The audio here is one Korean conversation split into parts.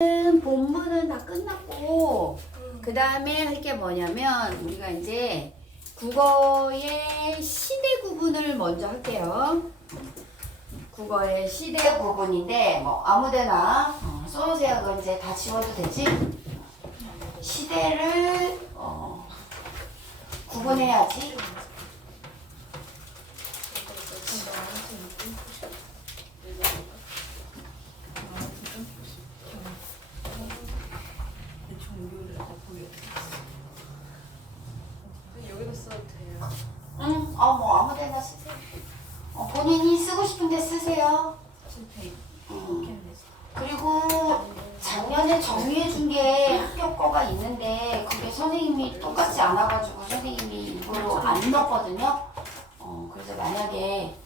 본문은 다 끝났고 그 다음에 할 게 뭐냐면 우리가 이제 국어의 시대 구분을 먼저 할게요. 국어의 시대 구분인데 뭐 아무데나 써놓으세요. 그건 이제 다 지워도 되지. 시대를 구분해야지. 여기다 써도 돼요? 응, 뭐 아무데나 쓰세요. 본인이 쓰고 싶은데 쓰세요. 그리고 작년에 정리해 준 게 학교 거가 있는데 그게 선생님이 똑같지 않아가지고 선생님이 이걸로 안 넣었거든요. 그래서 만약에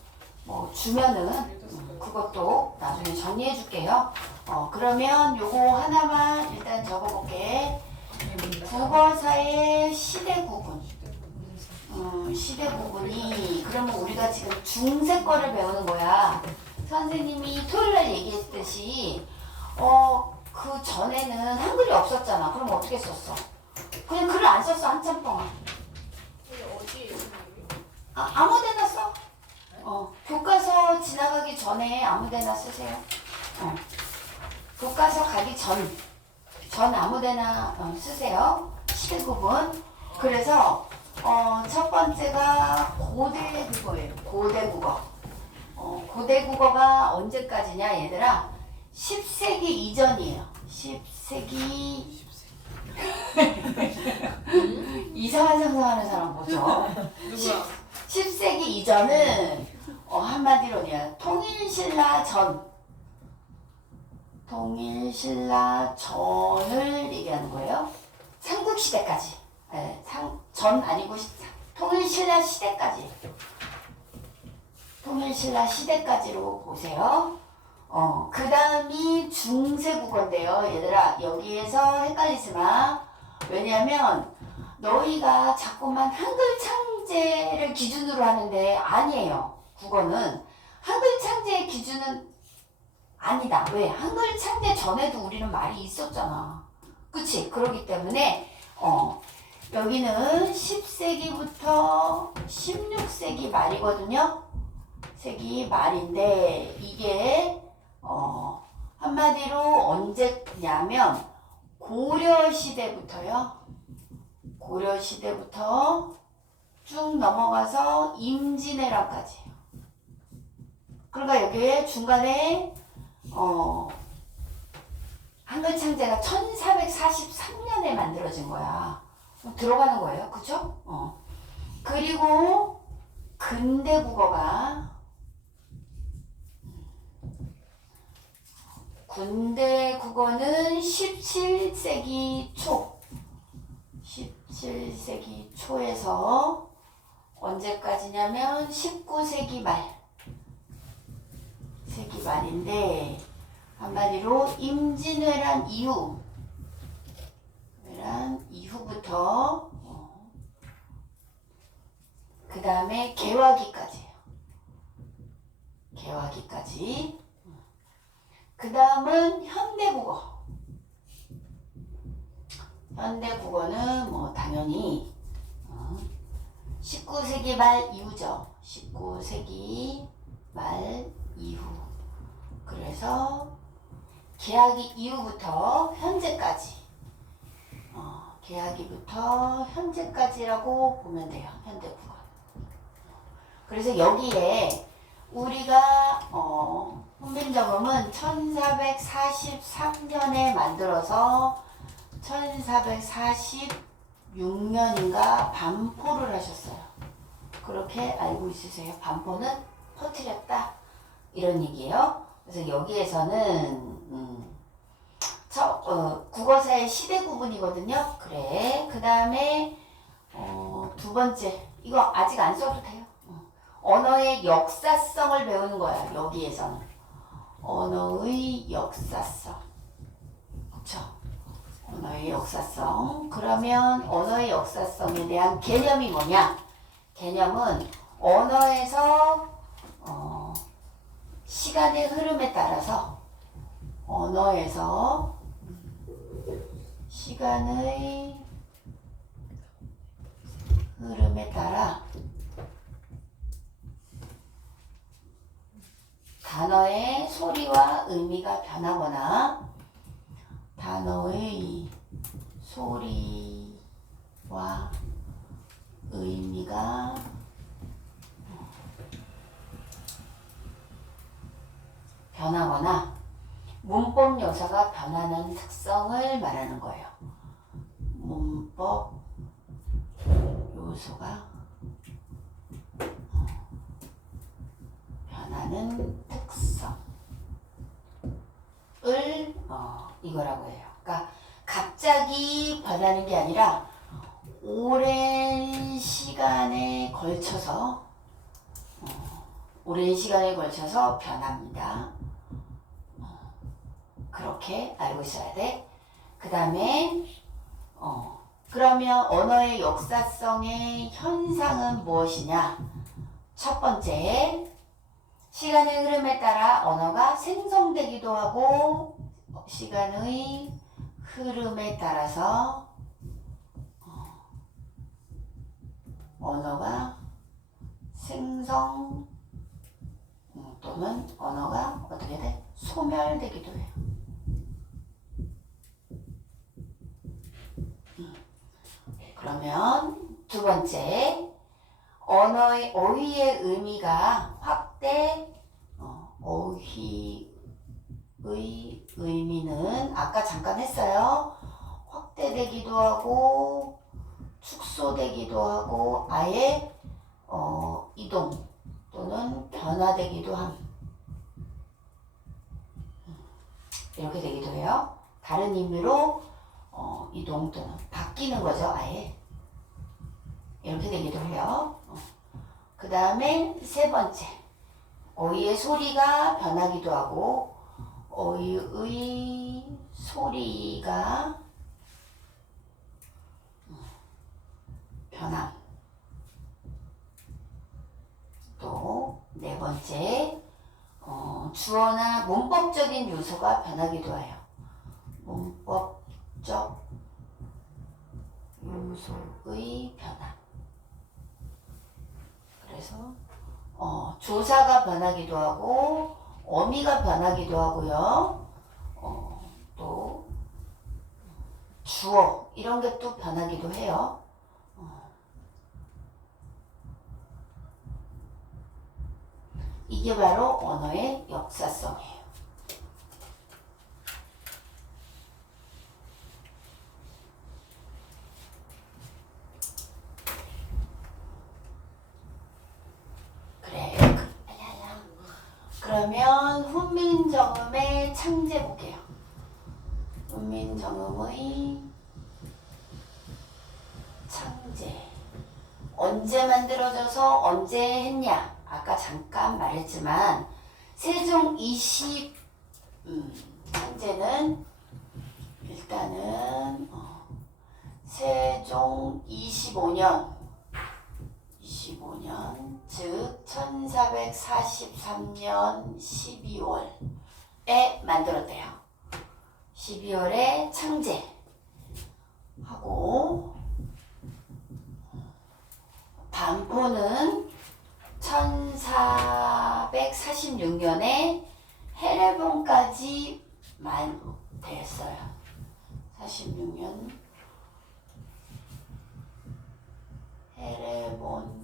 뭐 주면은 그것도 나중에 정리해 줄게요. 그러면 요거 하나만 일단 적어볼게. 국어사의 시대 구분. 시대 구분이 그러면 우리가 지금 중세 거를 배우는 거야. 선생님이 토요일날 얘기했듯이 그 전에는 한글이 없었잖아. 그럼 어떻게 썼어? 그냥 글을 안 썼어 한참 동안. 어디에 선생님이? 아무데나 써. 교과서 지나가기 전에 아무데나 쓰세요. 교과서 가기 전 아무데나 쓰세요. 시대 구분. 그래서 첫 번째가 고대 국어예요. 고대 국어. 고대 국어가 언제까지냐 얘들아? 10세기 이전이에요. 10세기 이상한 상상하는 사람 뭐죠? 누구야? 10세기 이전은 한마디로 그냥 통일신라 전을 얘기하는 거예요. 삼국시대까지. 전 아니고 통일신라 시대까지. 통일신라 시대까지로 보세요. 그 다음이 중세국어인데요. 얘들아 여기에서 헷갈리지 마. 왜냐면 너희가 자꾸만 한글 창제를 기준으로 하는데 아니에요. 국어는 한글 창제의 기준은 아니다. 왜? 한글 창제 전에도 우리는 말이 있었잖아. 그치? 그렇기 때문에 여기는 10세기부터 16세기 말이거든요. 세기 말인데 이게 한마디로 언제냐면 고려시대부터요. 고려시대부터 쭉 넘어가서 임진왜란까지. 그러니까 여기에 중간에 한글 창제가 1443년에 만들어진 거야. 들어가는 거예요. 그죠? 그리고 근대 국어가 군대 국어는 17세기 초 17세기 초에서 언제까지냐면 19세기 말인데 한마디로 임진왜란 이후부터 그 다음에 개화기까지예요. 개화기까지. 그 다음은 현대국어. 현대국어는 뭐 당연히 19세기 말 이후죠. 19세기 말 이후. 그래서 개화기 이후부터 현재까지. 개화기부터 현재까지라고 보면 돼요. 현대국어. 그래서 여기에 우리가 훈민정음은 1443년에 만들어서 1446년인가 반포를 하셨어요. 그렇게 알고 있으세요? 반포는 퍼뜨렸다 이런 얘기예요. 그래서 여기에서는 국어사의 시대 구분이거든요. 그래. 그 다음에 두 번째 이거 아직 안 써도 돼요. 언어의 역사성을 배우는 거야. 여기에서는 언어의 역사성. 그렇죠? 언어의 역사성. 그러면 언어의 역사성에 대한 개념이 뭐냐? 개념은 언어에서 시간의 흐름에 따라서 언어에서 시간의 흐름에 따라 단어의 소리와 의미가 변하거나 단어의 소리와 의미가 변하거나 문법 요소가 변하는 특성을 말하는 거예요. 문법 요소가 변하는 특성을 이거라고 해요. 그러니까 갑자기 변하는 게 아니라 오랜 시간에 걸쳐서 변합니다. 그렇게 알고 있어야 돼. 그 다음에 그러면 언어의 역사성의 현상은 무엇이냐? 첫 번째, 시간의 흐름에 따라 언어가 생성되기도 하고 시간의 흐름에 따라서 언어가 생성 또는 언어가 어떻게 돼? 소멸되기도 해요. 그러면 두 번째, 언어의 어휘의 의미가 어휘의 의미는 아까 잠깐 했어요. 확대되기도 하고 축소되기도 하고 아예 이동 또는 변화되기도 함. 이렇게 되기도 해요. 다른 의미로 이동 또는 바뀌는 거죠. 아예 이렇게 되기도 해요. 그 다음에 세 번째, 어휘의 소리가 변하기도 하고 어휘의 소리가 변함. 또 네 번째, 주어나 문법적인 요소가 변하기도 해요. 문법적 요소의 변화. 그래서 조사가 변하기도 하고 어미가 변하기도 하고요. 또 주어 이런 게 또 변하기도 해요. 이게 바로 언어의 역사성이에요. 그러면 훈민정음의 창제 볼게요. 훈민정음의 창제. 언제 만들어져서 언제 했냐? 아까 잠깐 말했지만 세종 20 창제는 일단은 세종 25년 즉 1443년 12월에 만들었대요. 12월에 창제하고 반포는 1446년에 해례본까지 됐어요. 46년 해례본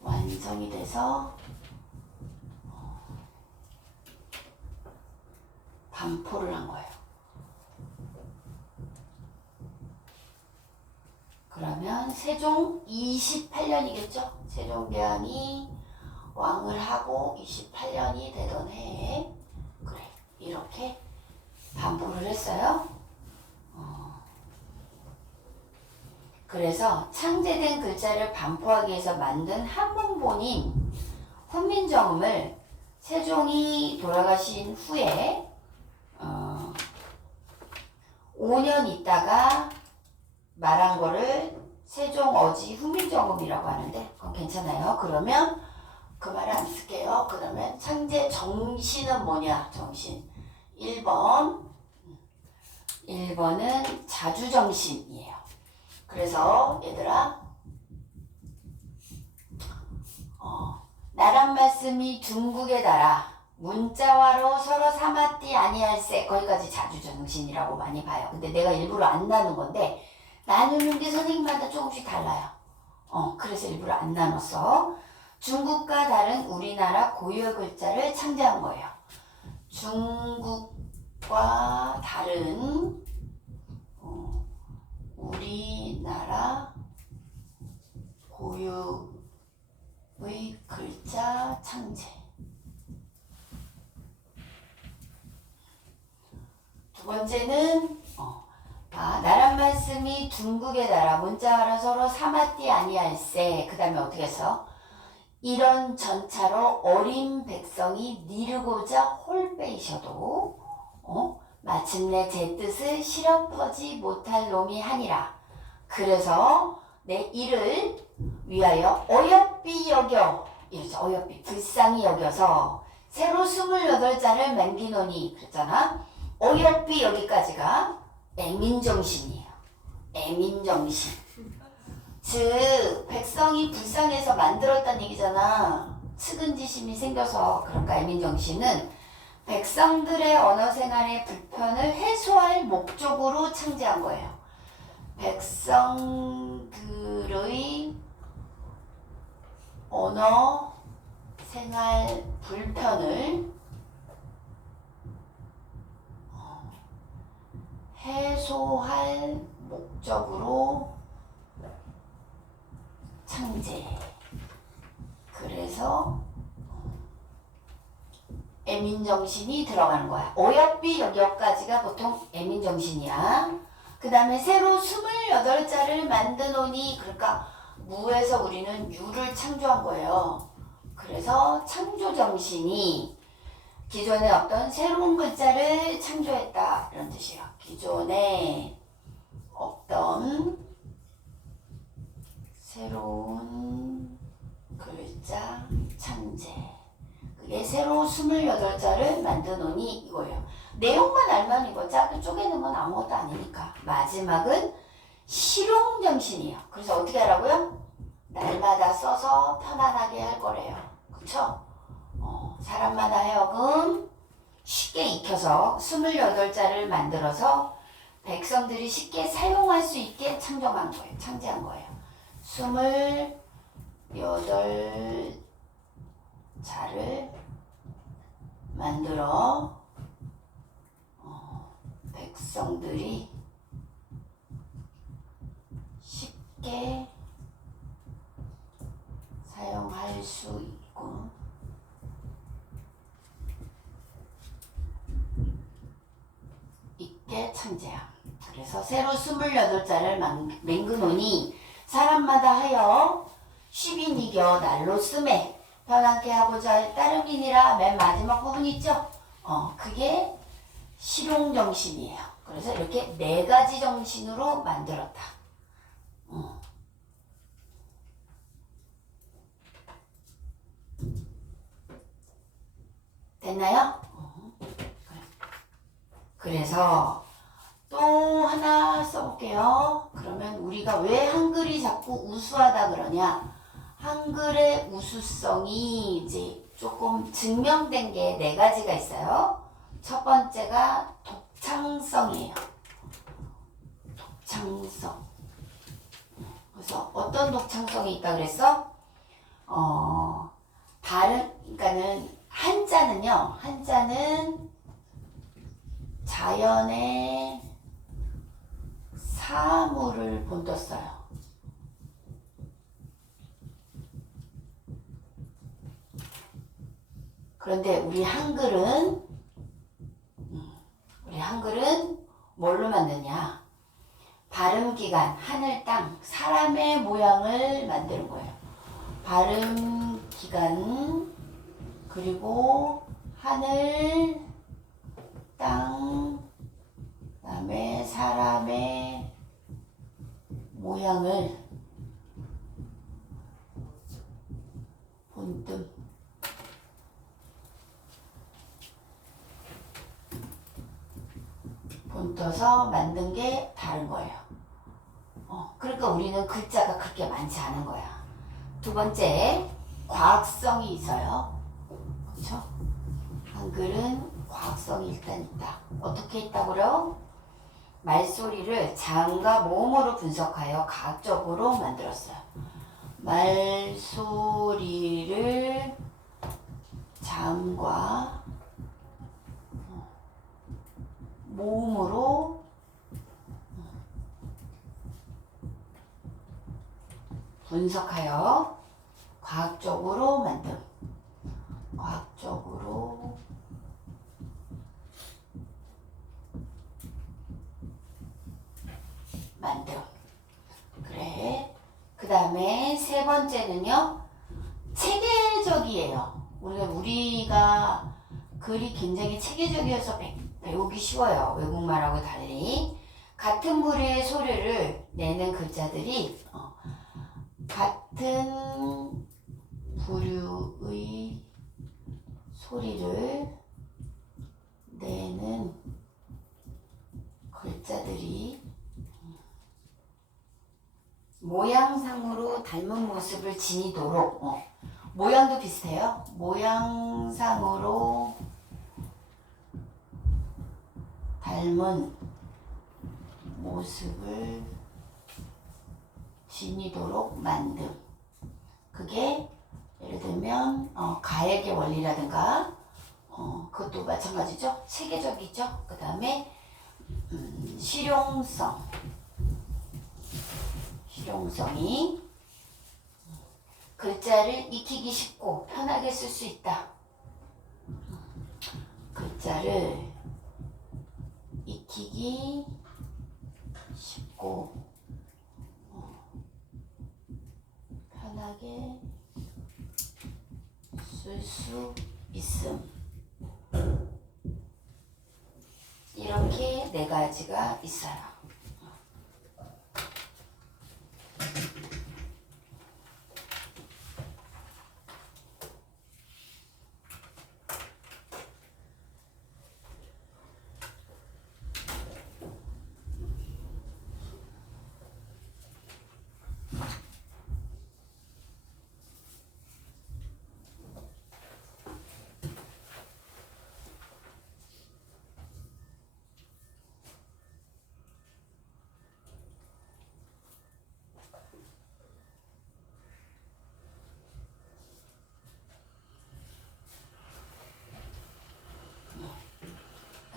완성이 돼서 반포를 한 거예요. 그러면 세종 28년이겠죠? 세종대왕이 왕을 하고 28년이 되던 해에 그래 이렇게 반포를 했어요. 그래서 창제된 글자를 반포하기 위해서 만든 한문본인 훈민정음을 세종이 돌아가신 후에 5년 있다가 말한 거를 세종어지 훈민정음이라고 하는데 그건 괜찮아요. 그러면 그 말을 안 쓸게요. 그러면 창제 정신은 뭐냐? 정신. 1번은 자주정신이에요. 그래서 얘들아 나란 말씀이 중국에 달아 문자화로 서로 삼았디 아니할세. 거기까지 자주정신이라고 많이 봐요. 근데 내가 일부러 안 나눈 건데 나누는 게 선생님마다 조금씩 달라요. 그래서 일부러 안 나눴어. 중국과 다른 우리나라 고유의 글자를 창제한 거예요. 중국과 다른 우리나라 고유의 글자 창제. 두 번째는 나란 말씀이 중국에 달아 문자화로 서로 삼았디 아니할세. 그 다음에 어떻게 했어? 이런 전차로 어린 백성이 니르고자 홀빼이셔도 마침내 제 뜻을 실어퍼지 못할 놈이 하니라. 그래서 내 이를 위하여 어여삐 여겨, 이러죠. 어여삐 불쌍히 여겨서 새로 28자를 맹기노니 그랬잖아. 어여삐 여기까지가 애민정신이에요. 애민정신. 즉 백성이 불쌍해서 만들었다는 얘기잖아. 측은지심이 생겨서. 그러니까 애민정신은 백성들의 언어 생활의 불편을 해소할 목적으로 창제한 거예요. 백성들의 언어 생활 불편을 해소할 목적으로 창제. 그래서 애민정신이 들어가는 거야. 어여삐 여기까지가 보통 애민정신이야. 그 다음에 새로 28자를 만드노니, 그러니까 무에서 우리는 유를 창조한 거예요. 그래서 창조정신이 기존에 어떤 새로운 글자를 창조했다 이런 뜻이에요. 기존에 없던 새로운 글자 창제. 그게 새로 28자를 만드노니 이거예요. 내용만 알면 이거 짜고 쪼개는 건 아무것도 아니니까. 마지막은 실용정신이에요. 그래서 어떻게 하라고요? 날마다 써서 편안하게 할 거래요. 그쵸? 사람마다 하여금 쉽게 익혀서 28자를 만들어서 백성들이 쉽게 사용할 수 있게 창조한 거예요. 창제한 거예요. 28자를 만들어 백성들이 쉽게 사용할 수 있고 있게 창제함. 그래서 새로 28자를 맹그노니 사람마다 하여 쉽인 이겨 날로 쓰매 편하게 하고자 할 따름이니라. 맨 마지막 부분 있죠? 그게 실용정신이에요. 그래서 이렇게 4가지 정신으로 만들었다. 됐나요? 그래서 또 하나 써볼게요. 그러면 우리가 왜 한글이 자꾸 우수하다 그러냐? 한글의 우수성이 이제 조금 증명된 게 4가지가 있어요. 첫 번째가 독창성이에요. 독창성. 그래서 어떤 독창성이 있다 그랬어? 그러니까는 한자는 자연의 사물을 본떴어요. 그런데 우리 한글은 뭘로 만드냐? 발음기관, 하늘, 땅, 사람의 모양을 만드는 거예요. 발음기관, 그리고 하늘, 땅, 그다음에 사람의 모양을 본뜸. 본떠서 만든 게 다른 거예요. 그러니까 우리는 글자가 그렇게 많지 않은 거야. 두 번째, 과학성이 있어요. 그렇죠? 한글은 과학성이 일단 있다. 어떻게 있다고요? 말소리를 자음과 모음으로 분석하여 과학적으로 만들었어요. 말소리를 자음과 모음으로 분석하여 과학적으로 만듦. 그래. 그 다음에 세 번째는요, 체계적이에요. 우리가 글이 굉장히 체계적이어서 배우기 쉬워요. 외국말하고 달리. 같은 부류의 소리를 내는 글자들이 같은 부류의 소리를 내는 글자들이 모양상으로 닮은 모습을 지니도록 모양도 비슷해요. 모양상으로 닮은 모습을 지니도록 만듦. 그게 예를 들면 가액의 원리라든가 그것도 마찬가지죠. 체계적이죠. 그 다음에 실용성이 글자를 익히기 쉽고 편하게 쓸 수 있다. 글자를 익히기 쉽고 편하게 쓸 수 있음. 이렇게 네 가지가 있어요.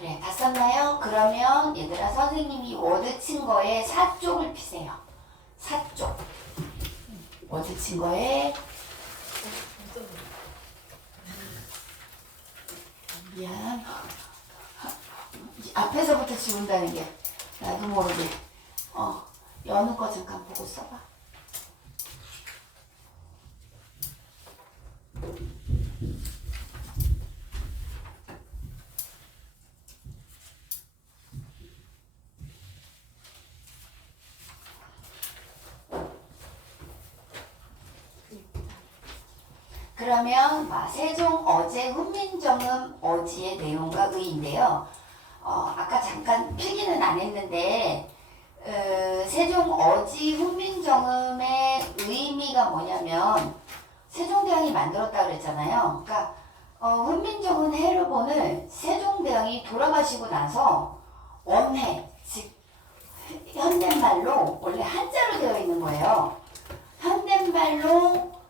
그래, 다 썼나요? 그러면 얘들아 선생님이 워드 친 거에 4쪽을 피세요. 4쪽. 워드 친 거에 미안. 앞에서부터 지운다는 게 나도 모르게 여는 거 잠깐 보고 써봐. 그러면 세종 어제 훈민정음 어지의 내용과 의인데요. 아까 잠깐 필기는 안 했는데 세종 어지 훈민정음의 의미가 뭐냐면 세종대왕이 만들었다 그랬잖아요. 그러니까 훈민정음 해로본을 세종대왕이 돌아가시고 나서 원해, 즉 현대말로 원래 한자로 되어 있는 거예요. 현대말로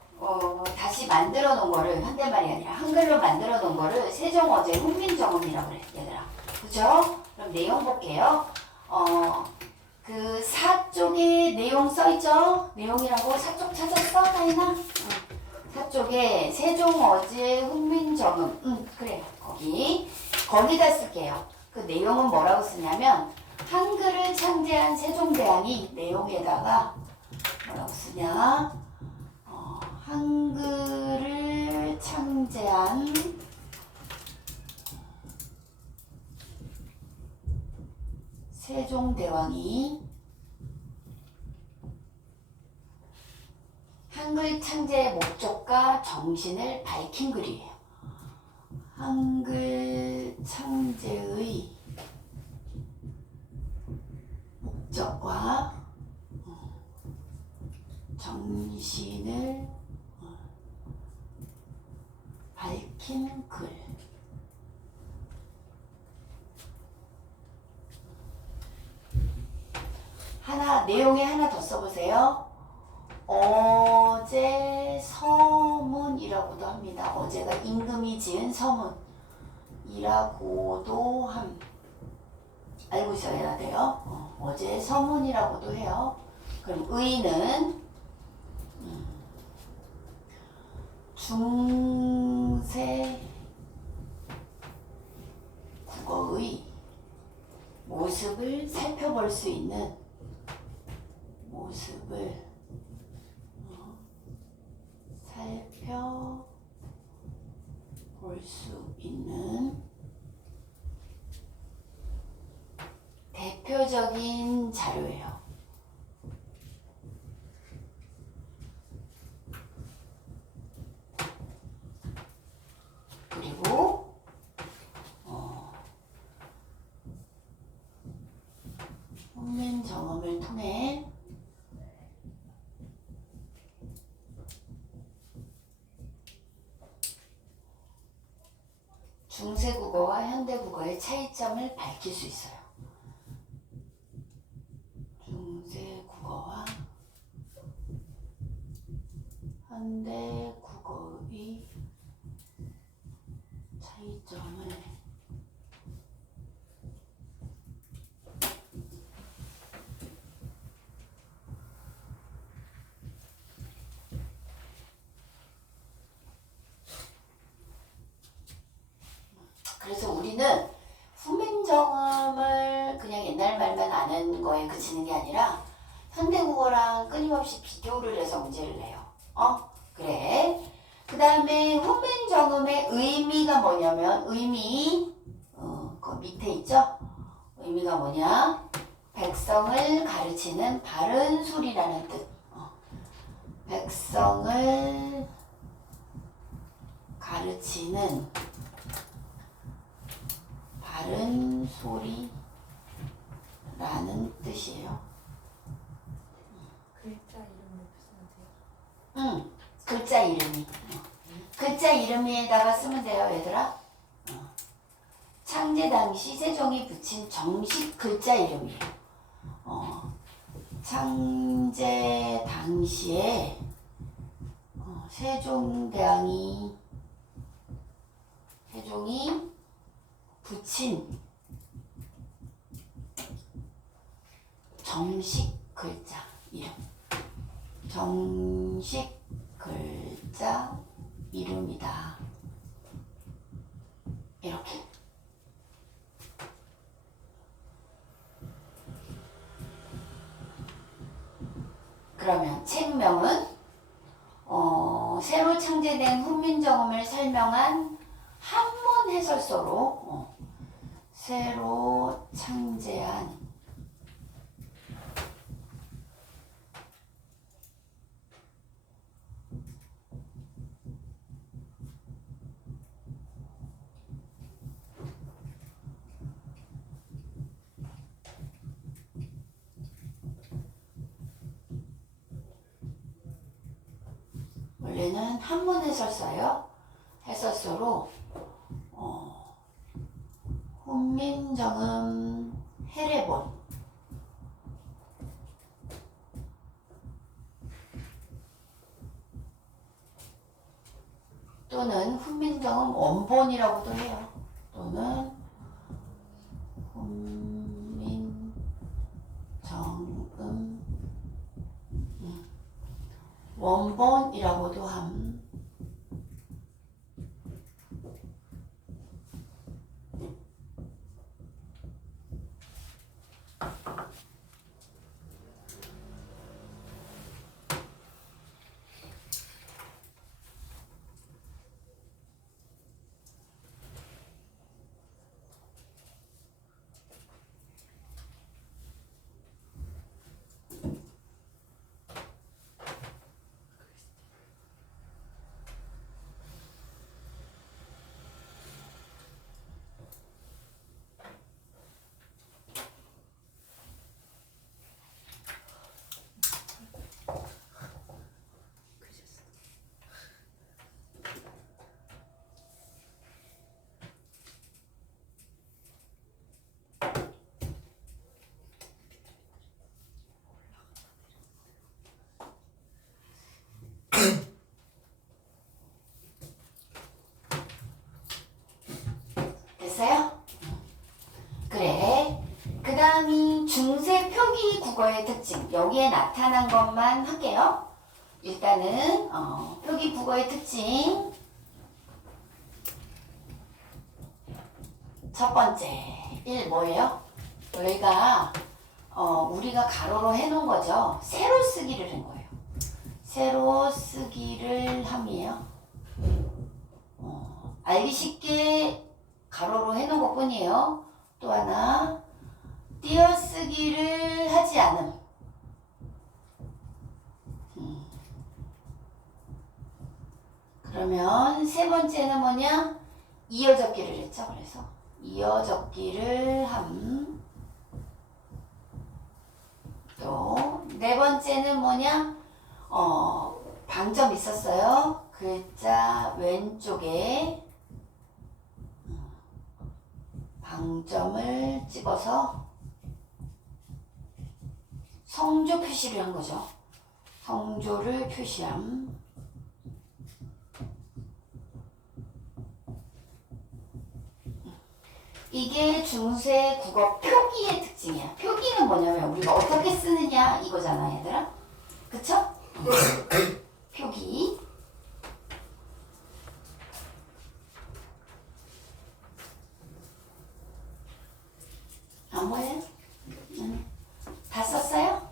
다시 만들어 놓은 거를 현대말이 아니라 한글로 만들어 놓은 거를 세종 어제 훈민정음이라고 그래, 얘들아. 그죠? 그럼 내용 볼게요. 그 4쪽에 내용 써있죠? 내용이라고 4쪽 찾았어, 다이나? 4쪽에 세종 어제 훈민정음. 그래, 거기다 쓸게요. 그 내용은 뭐라고 쓰냐면 한글을 창제한 세종대왕이 내용에다가 뭐라고 쓰냐? 한글을 창제한 세종대왕이 한글 창제의 목적과 정신을 밝힌 글이에요. 한글 창제의 합격과 정신을 밝힌 글. 내용에 하나 더 써보세요. 어제 서문이라고도 합니다. 어제가 임금이 지은 서문이라고도 알고 있어야 돼요. 어제 서문이라고도 해요. 그럼 의는 중세 국어의 모습을 살펴볼 수 있는 대표적인 자료예요. 그리고 훈민정음을 통해 중세국어와 현대국어의 차이점을 밝힐 수 있어요. 중세국어와 현대국어의 차이점을 그래서 우리는 훈민정음을 그냥 옛날 말만 아는 거에 그치는 게 아니라 현대국어랑 끊임없이 비교를 해서 문제를 내요. 그래. 그 다음에 훈민정음의 의미가 뭐냐면 그 밑에 있죠? 의미가 뭐냐? 백성을 가르치는 바른 소리라는 뜻. 백성을 가르치는 바른 소리라는 뜻이에요. 글자 이름 쓰면 돼요? 응, 글자 이름이. 글자 이름에다가 쓰면 돼요, 얘들아. 창제 당시 세종이 붙인 정식 글자 이름이에요. 창제 당시에 세종이 붙인 정식 글자 이름. 정식 글자 이름이다. 이렇게. 그러면 책명은 새로 창제된 훈민정음을 설명한 한문 해설서로 새로 창제한 원래는 한문 해설서예요. 해설서로 훈민정음 해례본 또는 훈민정음 원본이라고도 해요. 또는 훈민정음 원본이라고도 함. 표기 국어의 특징. 여기에 나타난 것만 할게요. 일단은 표기 국어의 특징. 첫 번째 1 뭐예요? 여기가 우리가 가로로 해놓은 거죠. 세로 쓰기를 한 거예요. 세로 쓰기를 함이에요. 알기 쉽게 가로로 해놓은 것 뿐이에요. 또 하나 띄어쓰기를 하지 않음. 그러면 세 번째는 뭐냐? 이어적기를 했죠. 그래서 이어적기를 함. 또 네 번째는 뭐냐? 방점 있었어요. 글자 왼쪽에 방점을 찍어서 성조 표시를 한 거죠. 성조를 표시함. 이게 중세 국어 표기의 특징이야. 표기는 뭐냐면 우리가 어떻게 쓰느냐 이거잖아, 얘들아. 그쵸? 표기. 안 보여요? 다 썼어요?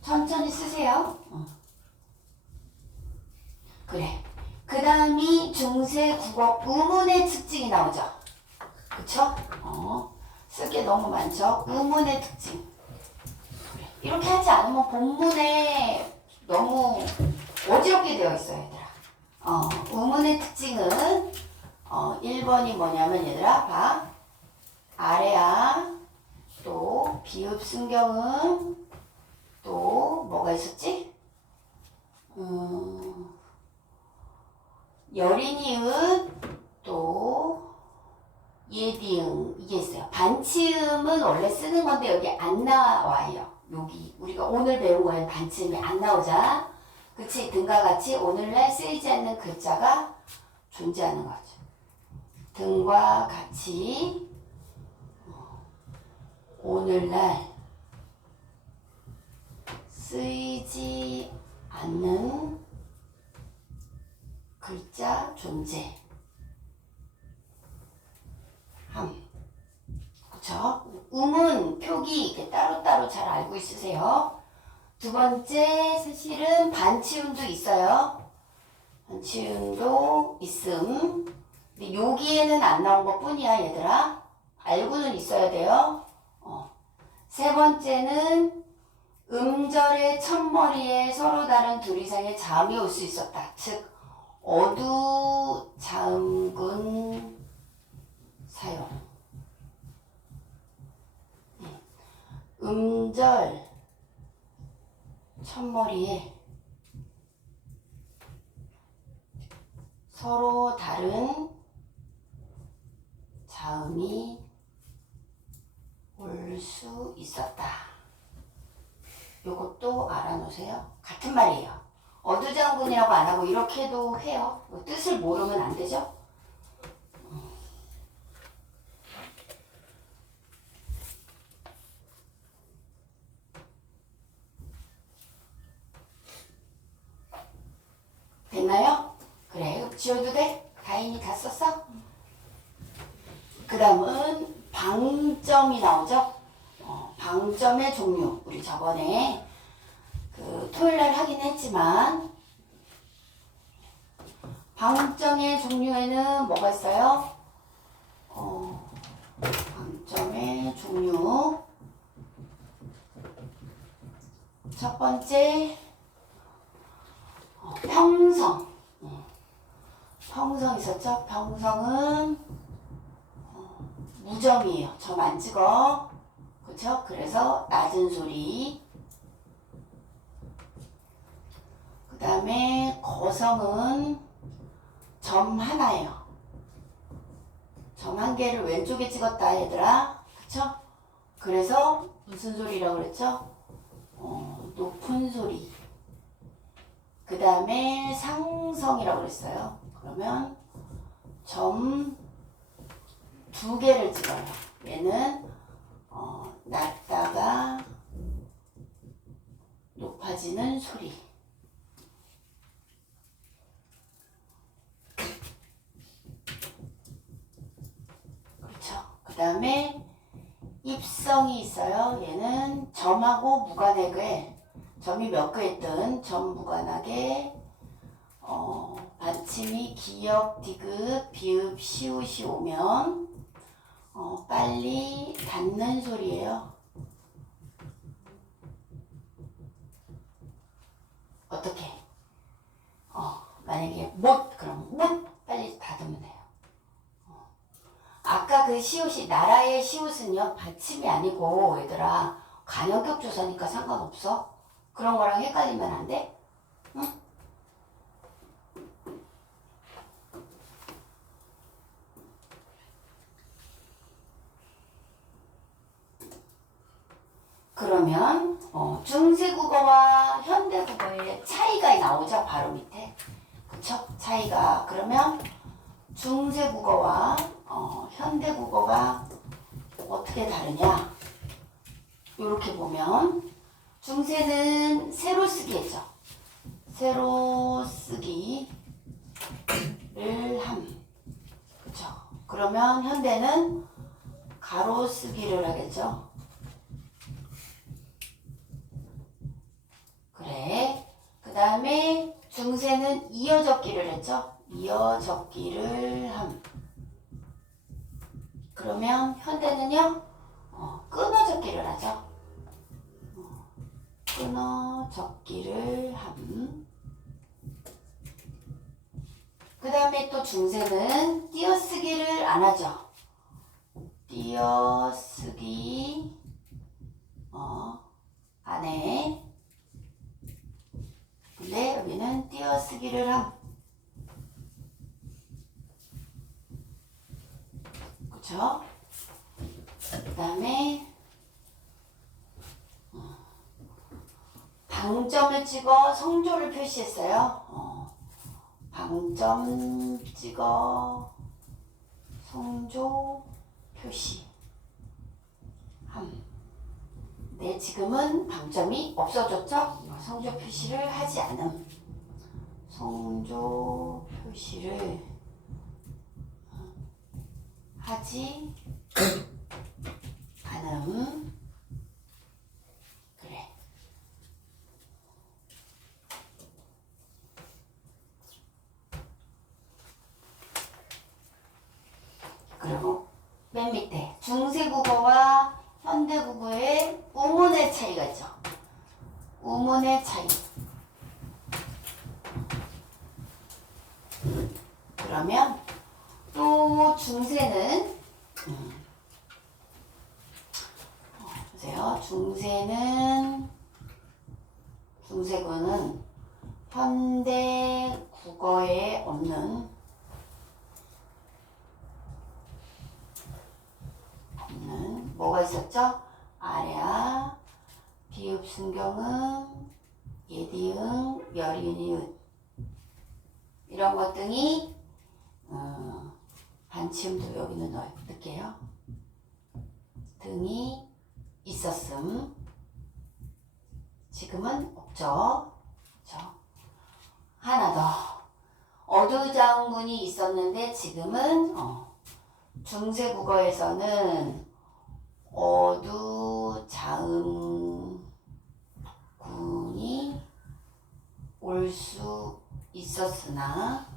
천천히 쓰세요. 그래. 그 다음이 중세 국어 의문의 특징이 나오죠. 그쵸? 쓸 게 너무 많죠? 의문의 특징. 그래. 이렇게 하지 않으면 본문에 너무 어지럽게 되어 있어요, 얘들아. 의문의 특징은 1번이 뭐냐면 얘들아 봐. 아래야. 또 비읍 순경음. 또 뭐가 있었지? 여린이은. 또 예디응 이게 있어요. 반치음은 원래 쓰는 건데 여기 안 나와요. 여기 우리가 오늘 배운 거에는 반치음이 안 나오자. 그치? 등과 같이 오늘날 쓰이지 않는 글자가 존재하는 거죠. 등과 같이 오늘날 쓰이지 않는 글자 존재. 그쵸? 음은 표기 이렇게 따로따로 잘 알고 있으세요. 두 번째 사실은 반치음도 있어요. 반치음도 있음. 근데 여기에는 안 나온 것 뿐이야, 얘들아. 알고는 있어야 돼요. 세 번째는 음절의 첫머리에 서로 다른 둘 이상의 자음이 올 수 있었다. 즉 어두 자음군 사용. 음절 첫머리에 서로 다른 자음이 올 수 있었다. 요것도 알아놓으세요. 같은 말이에요. 어두장군이라고 안 하고 이렇게도 해요. 뜻을 모르면 안 되죠? 됐나요? 그래, 지워도 돼? 다인이 다 썼어? 그 다음은 방점이 나오죠? 방점의 종류. 우리 저번에 토요일날 하긴 했지만 방점의 종류에는 뭐가 있어요? 방점의 종류. 첫 번째 평성. 평성 있었죠? 평성은 무점이에요. 점 안 찍어. 그쵸? 그래서 낮은 소리. 그 다음에 거성은 점 하나예요. 점 한 개를 왼쪽에 찍었다, 얘들아. 그쵸? 그래서 무슨 소리라고 그랬죠? 높은 소리. 그 다음에 상성이라고 그랬어요. 그러면 점 두 개를 찍어요. 얘는 낮다가 높아지는 소리. 그렇죠. 그 다음에 입성이 있어요. 얘는 점하고 무관하게, 점이 몇 개 있든 점 무관하게 받침이 기역, 디귿, 비읍, 시옷이 오면 빨리 닫는 소리예요. 어떻게? 만약에 못, 그럼 못 빨리 닫으면 돼요. 아까 그 시옷이, 나라의 시옷은요 받침이 아니고 얘들아 간역격 조사니까 상관없어. 그런 거랑 헷갈리면 안 돼. 응? 그러면 중세국어와 현대국어의 차이가 나오죠. 바로 밑에. 그쵸? 차이가. 그러면 중세국어와 현대국어가 어떻게 다르냐? 이렇게 보면 중세는 세로 쓰기 했죠. 세로 쓰기를 함. 그쵸? 그러면 현대는 가로 쓰기를 하겠죠. 그래. 그 다음에 중세는 이어 적기를 했죠. 이어 적기를 함. 그러면 현대는요, 끊어 적기를 하죠. 끊어 적기를 함. 그 다음에 또 중세는 띄어쓰기를 안 하죠. 띄어쓰기 안 해. 근데 여기는 띄어쓰기를 함. 그쵸? 그 다음에 방점을 찍어 성조를 표시했어요. 방점 찍어 성조 표시 함. 네, 지금은 방점이 없어졌죠? 성조 표시를 하지 않음. 성조 표시를 하지 않음. 그래. 그리고 맨 밑에 중세국어와 현대국어의 우문의 차이가 있죠. 우문의 차이. 그러면 또 중세는 보세요. 중세군은 현대 국어에 없는 뭐가 있었죠? 아랴, 비읍, 순경음, 예디응, 여리니읒 이런 것 등이 반치음도 여기는 넣을게요. 등이 있었음. 지금은 없죠. 그렇죠? 하나 더. 어두자음군이 있었는데 지금은 중세국어에서는 어두자음군이 올 수 있었으나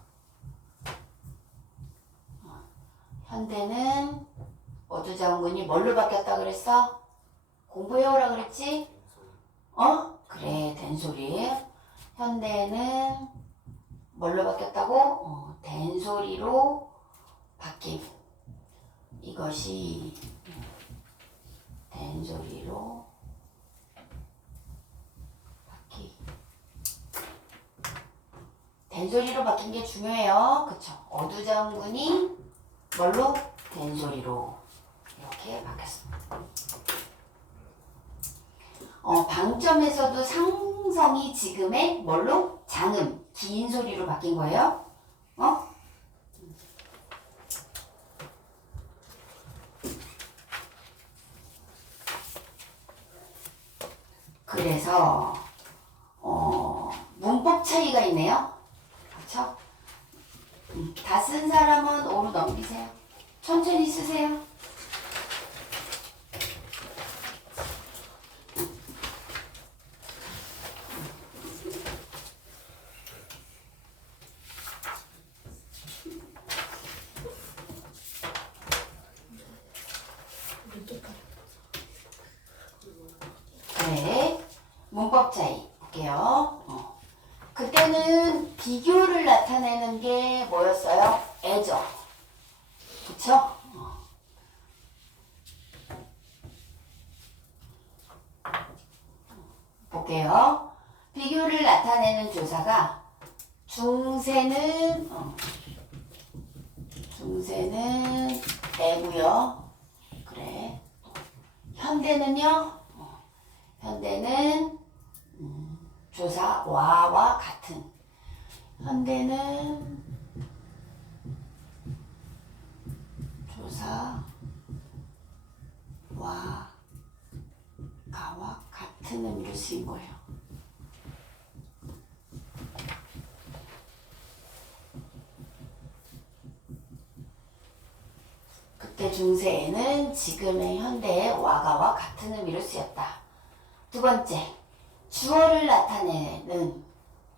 현대는 어두자음군이 뭘로 바뀌었다 그랬어? 공부해오라 그랬지? 그래, 된소리. 현대는 뭘로 바뀌었다고? 된소리로 바뀜. 이것이 된소리로 바뀜. 된소리로 바뀐 게 중요해요. 그쵸? 어두자음군이 뭘로? 된소리로 이렇게 바뀌었습니다. 방점에서도 상성이 지금의 뭘로? 장음, 긴 소리로 바뀐 거예요. 그래서 차이가 있네요. 그렇죠? 다 쓴 사람은 오로 넘기세요. 천천히 쓰세요. 네, 문법 차이 볼게요. 그때는 비교를 나타내는 게 뭐였어요? 애죠. 그쵸? 볼게요. 비교를 나타내는 조사가 중세는 애고요. 그래. 현대는요. 현대는 조사 와와 같은. 현대는 조사 와 가와 같은 의미로 쓰인 거예요. 그때 중세에는 지금의 현대의 와가와 같은 의미로 쓰였다. 두 번째, 주어를 나타내는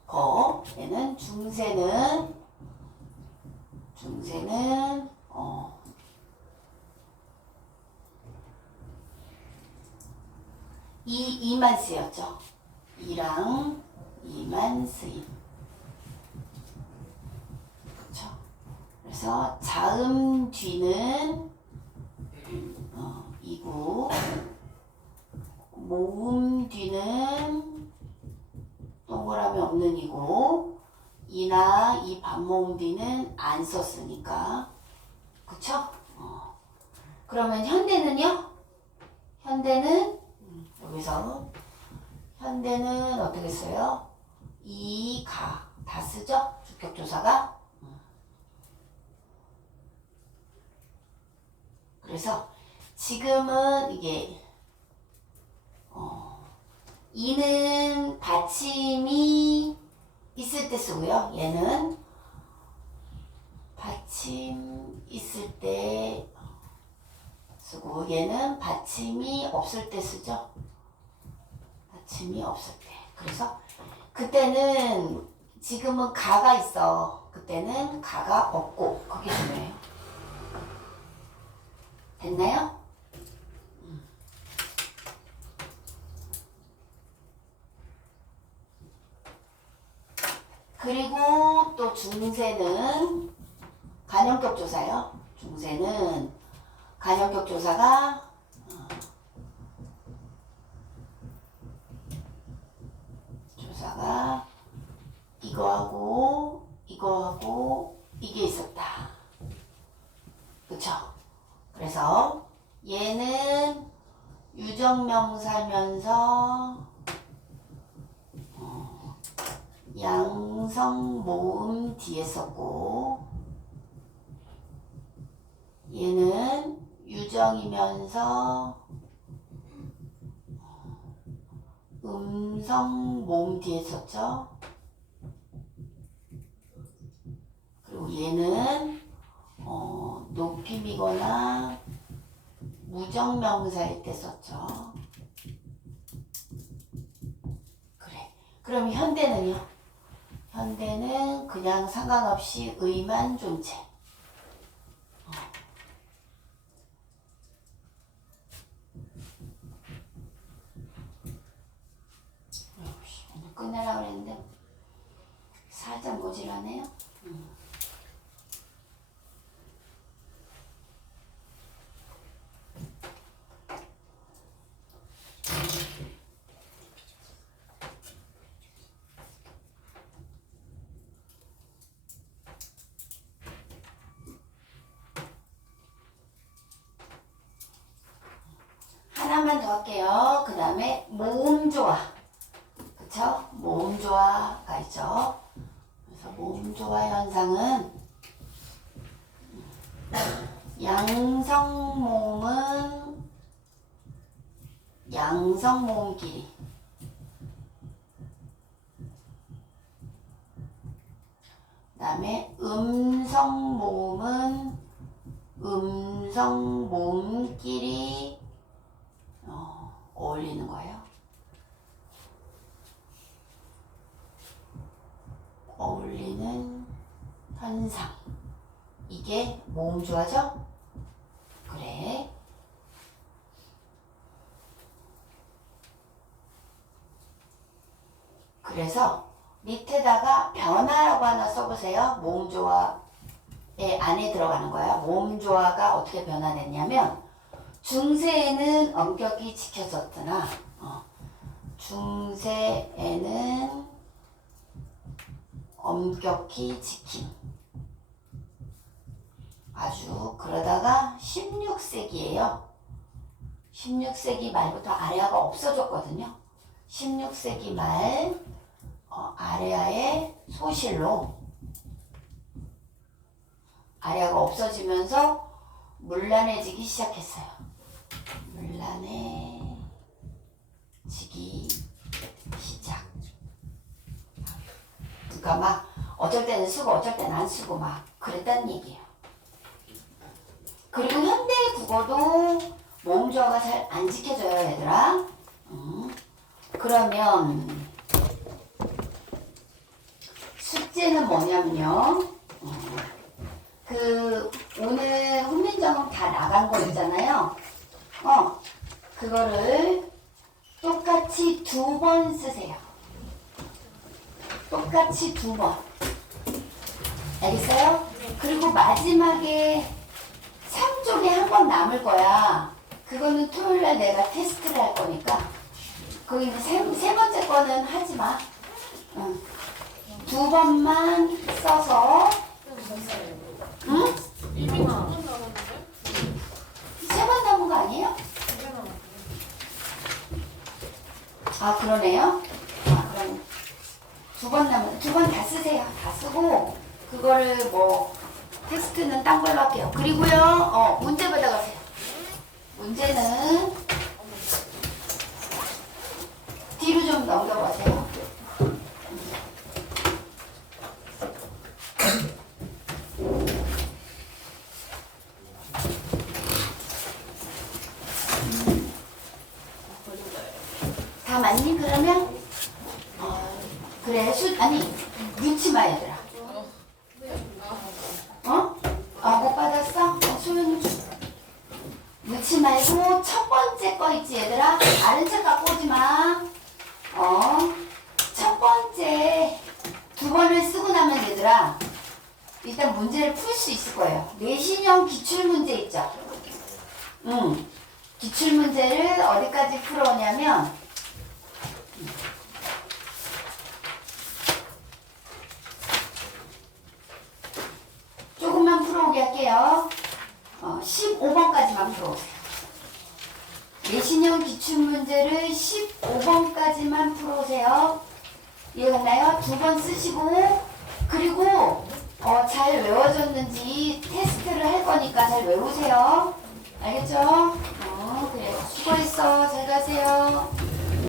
거. 얘는 중세는 이만 쓰였죠. 이랑 이만 쓰임. 그렇죠. 그래서 자음 뒤는 이고, 모음 뒤는 동그라미 없는 이고, 이나 이 반모음 뒤는 안 썼으니까. 그쵸? 그러면 현대는요? 현대는 여기서 현대는 어떻게 써요? 이, 가 다 쓰죠? 주격조사가. 그래서 지금은 이게 이는 받침이 있을 때 쓰고요. 얘는 받침 있을 때 쓰고, 얘는 받침이 없을 때 쓰죠. 받침이 없을 때. 그래서 그때는, 지금은 가가 있어. 그때는 가가 없고. 그게 중요해요. 됐나요? 그리고 또 중세는 간형격 조사요. 중세는 간형격 조사가 이거하고 이게 있었다. 그쵸? 그래서 얘는 유정명사면서 양성 모음 뒤에 썼고, 얘는 유정이면서 음성 모음 뒤에 썼죠. 그리고 얘는 높임이거나 무정명사일 때 썼죠. 그래. 그럼 현대는요? 현대는 그냥 상관없이 의만 존재. 오늘 끝내려고 그랬는데 살짝 모질하네요. 하나만 더 할게요. 그 다음에 모음조화. 그쵸? 모음조화가 있죠. 그래서 모음조화 현상은 양성모음끼리 그다음에 음성 모음은 음성 모음끼리 어울리는 거예요. 어울리는 현상. 이게 모음조화죠? 그래. 그래서 밑에다가 변화라고 하나 써보세요. 모음조화의 안에 들어가는 거야. 모음조화가 어떻게 변화됐냐면 중세에는 엄격히 지켜졌으나 중세에는 엄격히 지킴. 아주 그러다가 16세기예요. 16세기 말부터 아레아가 없어졌거든요. 16세기 말 아레아의 소실로 아레아가 없어지면서 문란해지기 시작했어요. 문란해지기 시작. 그러니까 막 어쩔 때는 쓰고 어쩔 때는 안 쓰고 막 그랬다는 얘기예요. 그리고 현대 국어도 모음조화가 잘 안 지켜져요, 얘들아. 그러면 숙제는 뭐냐면요. 오늘 훈민정음 다 나간 거 있잖아요. 그거를 똑같이 2번 쓰세요. 똑같이 2번. 알겠어요? 그리고 마지막에 3쪽에 한 번 남을 거야. 그거는 토요일날 내가 테스트를 할 거니까 거기 세 번째 거는 하지 마. 2번만 써서. 응? 3번 남은 거 아니에요? 아, 그러네요. 그럼 2번 남은, 2번 다 쓰세요. 다 쓰고 그거를 텍스트는 딴 걸로 할게요. 그리고요, 문제 받아가세요. 문제는 뒤로 좀 넘겨보세요. 다 맞니? 그러면? 그래, 묻지 마, 얘들아. 못 받았어? 소연이 묻지 말고 첫 번째 거 있지, 얘들아? 다른 책 갖고 오지 마. 첫 번째 2번을 쓰고 나면 얘들아 일단 문제를 풀 수 있을 거예요. 내신형 기출문제 있죠? 기출문제를 어디까지 풀어오냐면 조금만 풀어오게 할게요. 15번까지만 풀어오세요. 내신형 기출문제를 15번까지만 풀어오세요. 이해갔나요? 2번 쓰시고 그리고 잘 외워졌는지 테스트를 할 거니까 잘 외우세요. 알겠죠? 그래. 수고했어. 잘 가세요.